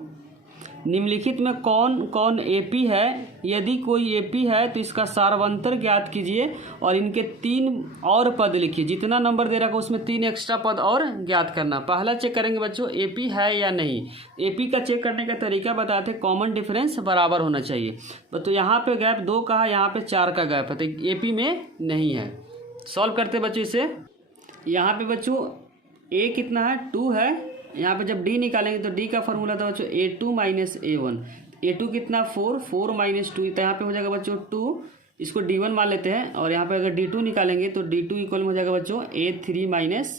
निम्नलिखित में कौन कौन एपी है, यदि कोई एपी है तो इसका सार्वंतर ज्ञात कीजिए और इनके 3 और पद लिखिए। जितना नंबर दे रखा है उसमें 3 एक्स्ट्रा पद और ज्ञात करना। पहला चेक करेंगे बच्चों एपी है या नहीं। एपी का चेक करने का तरीका बताते हैं, कॉमन डिफरेंस बराबर होना चाहिए। तो यहाँ पे गैप 2 का है, यहाँ पे 4 का गैप है, तो एपी में नहीं है। सॉल्व करते बच्चों इसे। यहाँ पे बच्चों ए कितना है 2 है, यहाँ पे जब डी निकालेंगे तो डी का फॉर्मूला था बच्चों A2 माइनस A1। A2 कितना 4 माइनस 2, तो यहाँ पे हो जाएगा बच्चों 2, इसको D1 मान लेते हैं और यहाँ पे अगर D2 निकालेंगे तो D2 इक्वल में हो जाएगा बच्चों A3 माइनस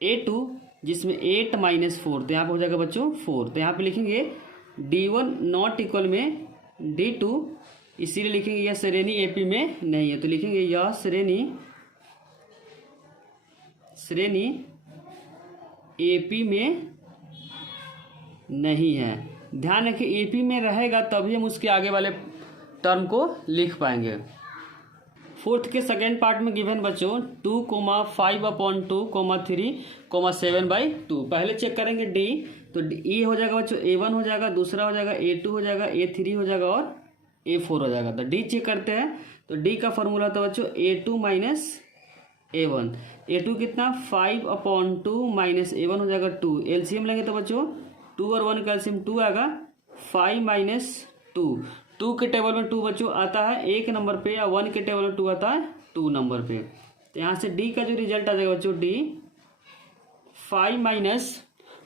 A2, जिसमें 8 माइनस 4, तो यहाँ पे हो जाएगा बच्चों 4। तो यहाँ पे लिखेंगे D1 नॉट इक्वल में D2, इसीलिए लिखेंगे यह श्रेणी AP में नहीं है। तो लिखेंगे यह श्रेणी AP में नहीं है। ध्यान रखें AP में रहेगा तभी हम उसके आगे वाले टर्म को लिख पाएंगे। फोर्थ के सेकेंड पार्ट में गिवन बच्चों 2,5/2, 3,7/2। पहले चेक करेंगे D, तो E हो जाएगा बच्चों A1 हो जाएगा, दूसरा हो जाएगा A2 हो जाएगा, A3 हो जाएगा और A4 हो जाएगा। तो D चेक करते हैं। तो D का फॉर्मूला था बच्चों A2 माइनस A1। A2 कितना 5/2 माइनस A1 हो जाएगा 2। एलसीएम लेंगे तो बच्चों 2 और 1 का एलसीएम 2 आएगा, 5 माइनस 2। 2 के टेबल में 2 बच्चों आता है 1 नंबर पे, या 1 के टेबल में 2 आता है 2 नंबर पे। तो यहाँ से D का जो रिजल्ट आ जाएगा बच्चों D 5 माइनस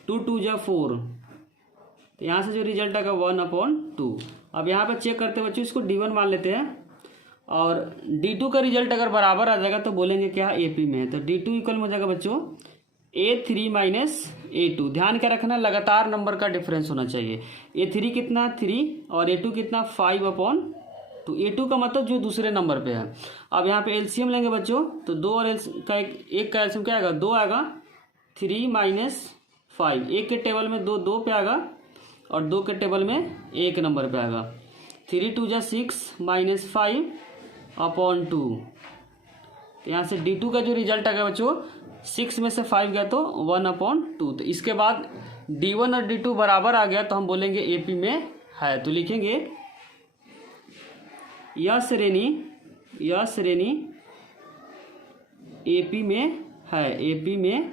2 2 जा 4। तो यहाँ से जो रिजल्ट आएगा 1/2। अब यहाँ पे चेक करते हैं बच्चों, इसको D1 मान लेते हैं और D2 का रिजल्ट अगर बराबर आ जाएगा तो बोलेंगे क्या AP में है। तो D2 इक्वल में हो जाएगा बच्चों A3 माइनस A2। ध्यान क्या रखना, लगातार नंबर का डिफरेंस होना चाहिए। A3 कितना 3 और A2 कितना 5/2। A2 का मतलब जो दूसरे नंबर पे है। अब यहाँ पे एलसीएम लेंगे बच्चों, तो 2 और का एक का एलसीएम क्या आएगा 2 आएगा, 3 माइनस 5। 1 के टेबल में 2 2 पे आएगा और 2 के टेबल में 1 नंबर पे आएगा। 3 2 जा 6 माइनस 5/2। तो यहाँ से D2 का जो रिजल्ट आ गया बच्चों 6 में से 5 गया तो 1/2। तो इसके बाद D1 और D2 बराबर आ गया तो हम बोलेंगे AP में है। तो लिखेंगे यह श्रेणी AP में है, AP में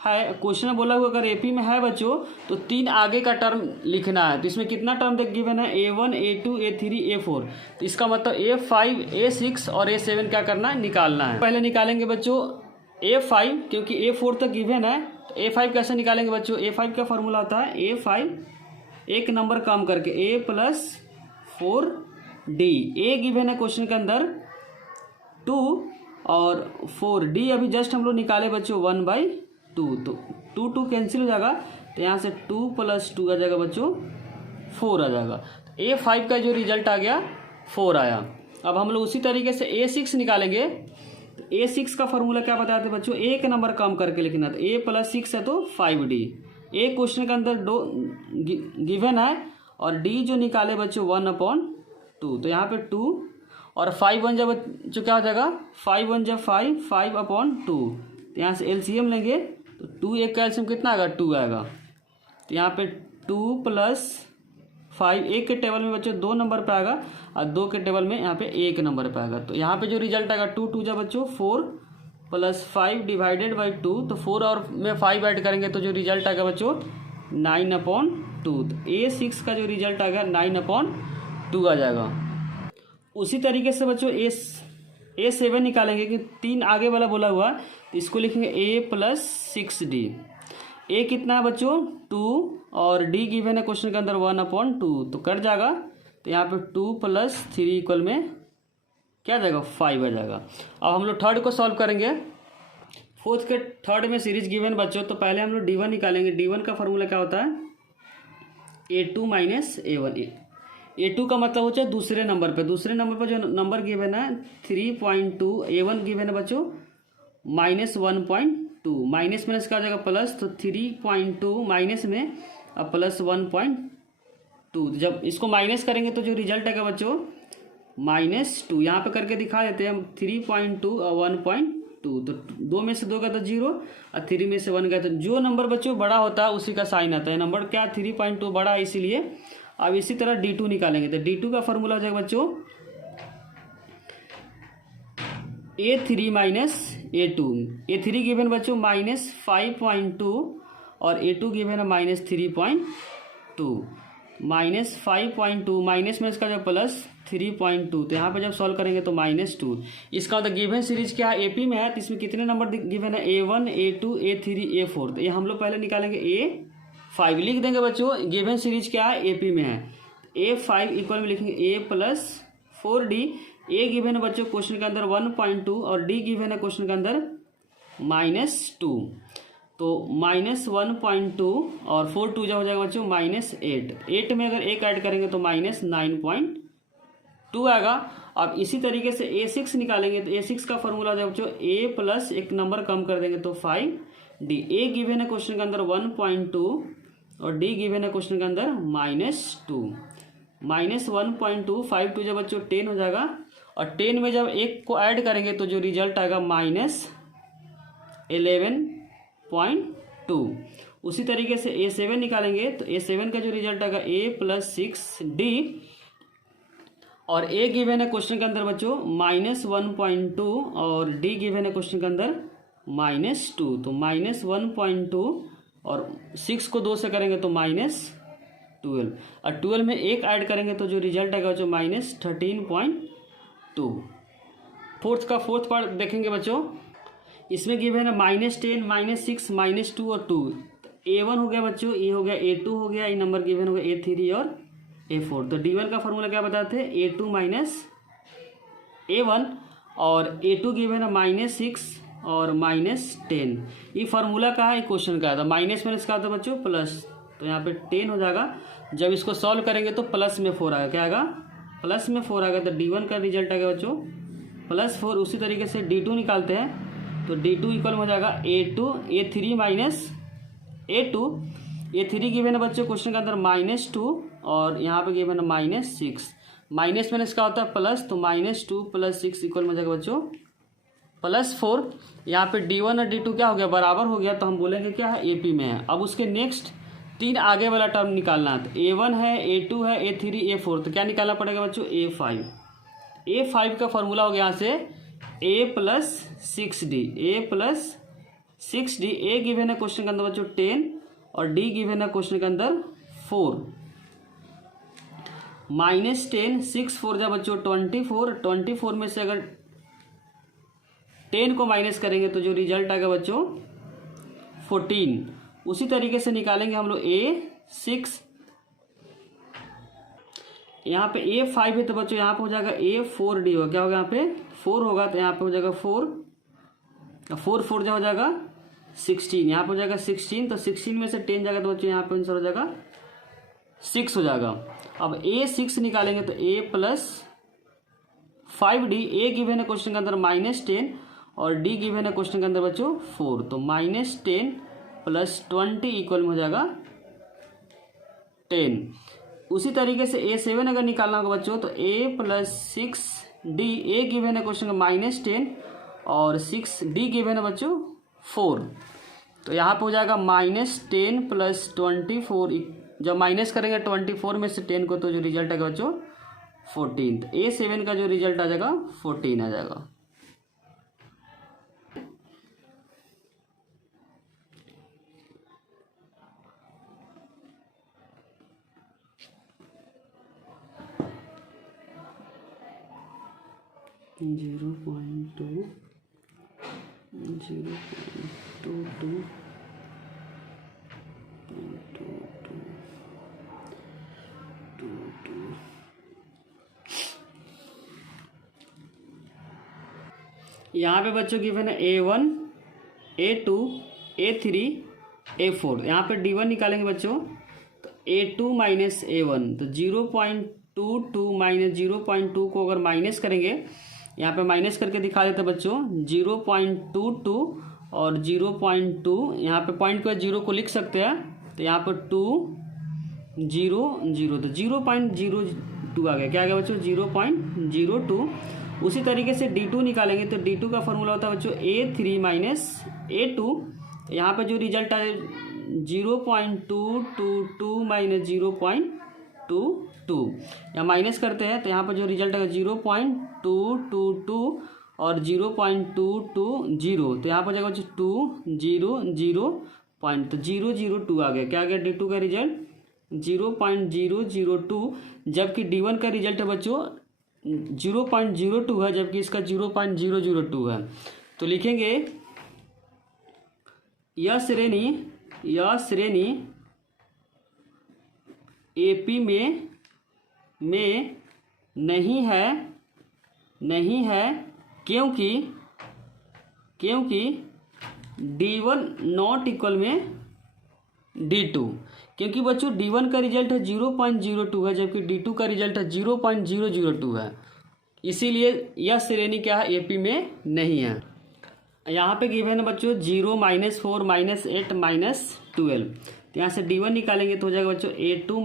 है। क्वेश्चन में बोला हुआ अगर AP में है बच्चों तो 3 आगे का टर्म लिखना है। तो इसमें कितना टर्म देख गिवन है A1 A2 A3 A4। तो इसका मतलब A5 A6 और A7 क्या करना है, निकालना है। पहले निकालेंगे बच्चों A5, क्योंकि A4 तक गिवन है। तो A5 कैसे निकालेंगे बच्चों, A5 का फॉर्मूला होता है A5 एक नंबर कम करके A plus 4D। A given है क्वेश्चन के अंदर 2 और 4D अभी जस्ट हम लोग निकाले बच्चों 1/2। तो 2 2 कैंसिल हो जाएगा, तो यहाँ से 2 + 2 आ जाएगा बच्चों 4 आ जाएगा। तो A5 का जो रिजल्ट आ गया 4 आया। अब हम लोग उसी तरीके से A6 निकालेंगे। तो A6 का फॉर्मूला क्या बताते हैं बच्चों, एक नंबर कम करके लिखना। तो A + 6 है तो 5D। एक क्वेश्चन के अंदर 2 गिवन है और D जो निकाले बच्चों 1/2। तो यहाँ पे 2 और 5 1 जब जो क्या हो जाएगा 5 1 जब 5 5/2। तो यहाँ से एलसीएम लेंगे तो 2 1 का एलसीएम कितना आएगा 2 आएगा। तो यहाँ पे 2 + 5 1 के टेबल में बच्चों 2 नंबर पे आएगा और 2 के टेबल में यहाँ पे 1 नंबर पे आएगा। तो यहाँ पे जो रिजल्ट आएगा 2 2 जब बच्चों 4 + 5 डिवाइडेड बाई 2। तो 4 और में 5 ऐड करेंगे तो जो रिजल्ट आएगा बच्चों 9/2। तो A6 का जो रिजल्ट आ गया 9/2 आ जाएगा। उसी तरीके से बच्चों A7 निकालेंगे कि 3 आगे वाला बोला हुआ, तो इसको लिखेंगे A + 6D। A कितना है बच्चों 2 और D गिवन है क्वेश्चन के अंदर 1/2। तो कट जाएगा। तो यहाँ पे 2 + 3 इक्वल में क्या आ जाएगा 5 आ जाएगा। अब हम लोग थर्ड को सॉल्व करेंगे। फोर्थ के थर्ड में सीरीज गिवन बच्चों, तो पहले हम लोग D1 निकालेंगे। D1 का फॉर्मूला क्या होता है A2 माइनस A1। A2 का मतलब होता है दूसरे नंबर पे। दूसरे नंबर पर जो नंबर गिवन है 3.2, A1 गिवन है बच्चों -1.2। माइनस माइनस का हो जाएगा प्लस, तो 3.2 माइनस में अब प्लस 1.2। जब इसको माइनस करेंगे तो जो रिजल्ट आएगा बच्चों -2। यहाँ पे करके दिखा देते हैं हम 3.2 और 1.2। तो 2 में से 2 का तो 0 और 3 में से 1 का, तो जो नंबर बच्चों बड़ा होता है उसी का साइन आता है। नंबर क्या 3.2 बड़ा है इसीलिए। अब इसी तरह D2 निकालेंगे। तो D2 का फॉर्मूला हो जाएगा बच्चों A3 minus A2। A3 given बच्चों -5.2 और A2 गिवन है -3.2। -5.2 माइनस में इसका जो प्लस 3.2। तो यहाँ पे जब सॉल्व करेंगे तो -2। इसका मतलब गिवन सीरीज क्या है AP में है, तो इसमें कितने नंबर गिवन है A1 A2 A3 A4। तो ये हम लोग पहले निकालेंगे A5 लिख देंगे बच्चों। गिवन सीरीज क्या है AP में है। A5 इक्वल में लिखेंगे A + 4D, ए गिवन है बच्चों क्वेश्चन के अंदर 1.2 और डी गिवन है क्वेश्चन के अंदर -2। तो -1.2 और 4 2 हो जाएगा बच्चों -8। 8 में अगर 1 ऐड करेंगे तो -9.2 आएगा। अब इसी तरीके से A6 निकालेंगे तो A6 का फॉर्मूला हो जाएगा बच्चों A प्लस एक नंबर कम कर देंगे तो 5D। ए गिवन है क्वेश्चन के अंदर 1.2 और डी गिवन है क्वेश्चन के अंदर -2। -1.2 5 2 जब बच्चों 10 हो जाएगा और 10 में जब एक को ऐड करेंगे तो जो रिजल्ट आएगा -11.2। उसी तरीके से A7 निकालेंगे तो A7 का जो रिजल्ट आएगा A प्लस 6D और ए गिवन है क्वेश्चन के अंदर बच्चों -1.2 और डी गिवन है क्वेश्चन के अंदर -2। तो -1.2 और 6 को 2 से करेंगे तो -12 और 12 में 1 ऐड करेंगे तो जो रिजल्ट आएगा बच्चों -13.2। फोर्थ पार्ट देखेंगे बच्चों, इसमें गिवन है -10 -6 -2 और 2। A1 हो गया बच्चों, ये हो गया A2 हो गया, ये नंबर गिवन हो गया A3 और A4। तो D1 का फॉर्मूला क्या बताते हैं A2 माइनस A1 और A2 गिवन है -6 और -10। ये फार्मूला का है, क्वेश्चन का है। तो माइनस माइनस का होता है बच्चों प्लस, तो यहाँ पे 10 हो जाएगा। जब इसको सॉल्व करेंगे तो प्लस में 4 आएगा। क्या आएगा प्लस में 4 आएगा। तो D1 का रिजल्ट आएगा बच्चों +4। उसी तरीके से D2 निकालते हैं तो D2 इक्वल हो जाएगा A3 minus A2। A3 given है बच्चों क्वेश्चन के अंदर -2 और यहाँ पे गिवन है -6। माइनस माइनस का होता है प्लस, तो -2 + 6 इक्वल हो जाएगा बच्चों +4। यहाँ पे D1 और D2 क्या हो गया बराबर हो गया, तो हम बोलेंगे क्या है AP में है। अब उसके नेक्स्ट 3 आगे वाला टर्म निकालना है। तो A1 है, A2 है, A3 A4। तो क्या निकालना पड़ेगा बच्चों A5। A5 का फॉर्मूला हो गया यहाँ से A plus 6D। A given है क्वेश्चन के अंदर बच्चों 10 और डी गिवन है क्वेश्चन के अंदर 4। -10 6 4 जा बच्चों 24 में से अगर 10 को माइनस करेंगे तो जो रिजल्ट आएगा बच्चों 14। उसी तरीके से निकालेंगे हम लोग A6। यहाँ पे A5 है तो बच्चों यहाँ पे हो जाएगा A4D होगा। क्या होगा यहाँ पे 4 होगा, तो यहाँ पे हो जाएगा 4 4 जा हो जाएगा 16। यहाँ पे हो जाएगा 16, तो 16 में से 10 जाएगा तो बच्चों यहाँ पे आंसर हो जाएगा 6 हो जाएगा। अब A6 निकालेंगे तो A plus 5D। A given है क्वेश्चन के अंदर -10 और डी गिवन है क्वेश्चन के अंदर बच्चों 4। तो -10 + 20 इक्वल हो जाएगा 10। उसी तरीके से A7 अगर निकालना होगा बच्चों तो A plus 6D। A given है क्वेश्चन का -10 और 6D गिवन है बच्चों 4। तो यहाँ पे हो जाएगा -10 + 24। जब माइनस करेंगे 24 में से 10 को तो जो रिजल्ट आएगा बच्चों 14। तो A7 का जो रिजल्ट आ जाएगा 14 आ जाएगा। यहाँ पे बच्चों गिवन है A1 A2 A3 A4। यहाँ पे D1 निकालेंगे बच्चों तो A2 माइनस A1। तो 0.22 माइनस 0.2 को अगर माइनस करेंगे, यहाँ पे माइनस करके दिखा देते बच्चों 0.22 और 0.2। यहाँ पे पॉइंट को 0 को लिख सकते हैं, तो यहाँ पर 2 0 0 तो 0.02 आ गया। क्या आ गया बच्चों 0.02। उसी तरीके से D2 निकालेंगे तो D2 का फॉर्मूला होता है बच्चों A3 माइनस A2। यहाँ पे जो रिजल्ट आए 0.222 माइनस 0.22। या माइनस करते हैं तो यहाँ पर जो रिजल्ट आएगा 0.222 और 0.220। तो यहाँ पर जाएगा बच्चों 200 पॉइंट, तो 002 आ गया। क्या आ गया D2 का रिजल्ट 0.002। जबकि D1 का रिजल्ट है बच्चों 0.02 है, जबकि इसका 0.002 है। तो लिखेंगे यह श्रेणी AP में नहीं है नहीं है क्योंकि D1 नॉट इक्वल में D2, क्योंकि बच्चों D1 का रिजल्ट है 0.02 है जबकि D2 का रिजल्ट है 0.002 है, इसीलिए यह श्रेणी क्या है AP में नहीं है। यहाँ पे गिवन है बच्चों 0 -4 -8 -12, तो यहाँ से D1 निकालेंगे तो हो जाएगा बच्चों A2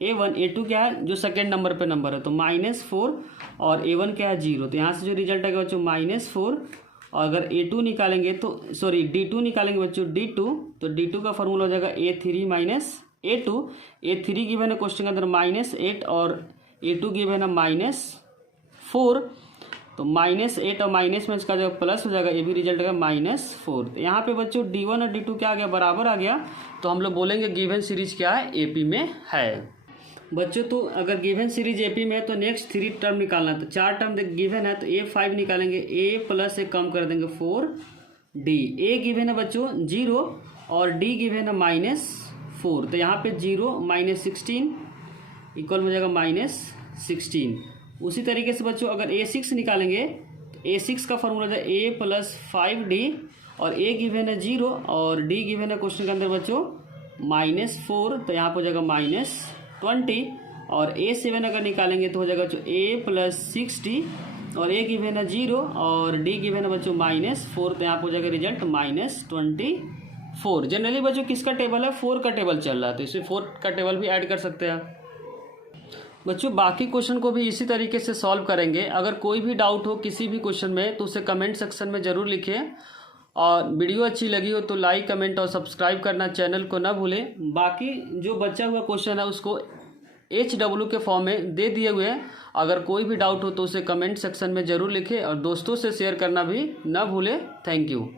-A1। A2 क्या है जो सेकेंड नंबर पे नंबर है तो -4 और A1 क्या है 0, तो यहाँ से जो रिजल्ट आएगा बच्चों -4। और अगर A2 निकालेंगे तो D2 निकालेंगे बच्चों D2, तो D2 का फॉर्मूला हो जाएगा A3 -A2। A3 गिवन है क्वेश्चन के अंदर -8 और A2 गिवन है -4, तो -8 और माइनस में इसका जो प्लस हो जाएगा ये भी रिजल्ट आएगा -4। तो यहाँ पे बच्चों D1 और D2 क्या आ गया, बराबर आ गया, तो हम लोग बोलेंगे गिवन सीरीज क्या है, AP में है। बच्चों तो अगर गिवन सीरीज AP में है तो नेक्स्ट 3 टर्म निकालना है, तो 4 टर्म गिवन है तो A5 निकालेंगे, A प्लस एक कम कर देंगे 4D। A गिवन है बच्चों 0 और D गिवन है -4, तो यहाँ पे 0 -16 इक्वल हो जाएगा -16। उसी तरीके से बच्चों अगर A6 निकालेंगे तो A6 का फॉर्मूला है A + 5D, और A गिवन है 0 और D गिवन है क्वेश्चन के अंदर बच्चों -4, तो यहाँ पर हो जाएगा -20। और A7 अगर निकालेंगे तो हो जाएगा बच्चों A + 6D, और A गिवन है 0 और D गिवन है बच्चों -4, तो यहाँ पर हो जाएगा रिजल्ट -24। जनरली बच्चों किसका टेबल है, 4 का टेबल चल रहा है, तो इसमें 4 का टेबल भी ऐड कर सकते हैं। बच्चों बाकी क्वेश्चन को भी इसी तरीके से सॉल्व करेंगे। अगर कोई भी डाउट हो किसी भी क्वेश्चन में तो उसे कमेंट सेक्शन में ज़रूर लिखें, और वीडियो अच्छी लगी हो तो लाइक, कमेंट और सब्सक्राइब करना चैनल को ना भूलें। बाकी जो बचा हुआ क्वेश्चन है उसको HW के फॉर्म में दे दिए हुए हैं, अगर कोई भी डाउट हो तो उसे कमेंट सेक्शन में ज़रूर लिखें और दोस्तों से शेयर करना भी ना भूलें। Thank you.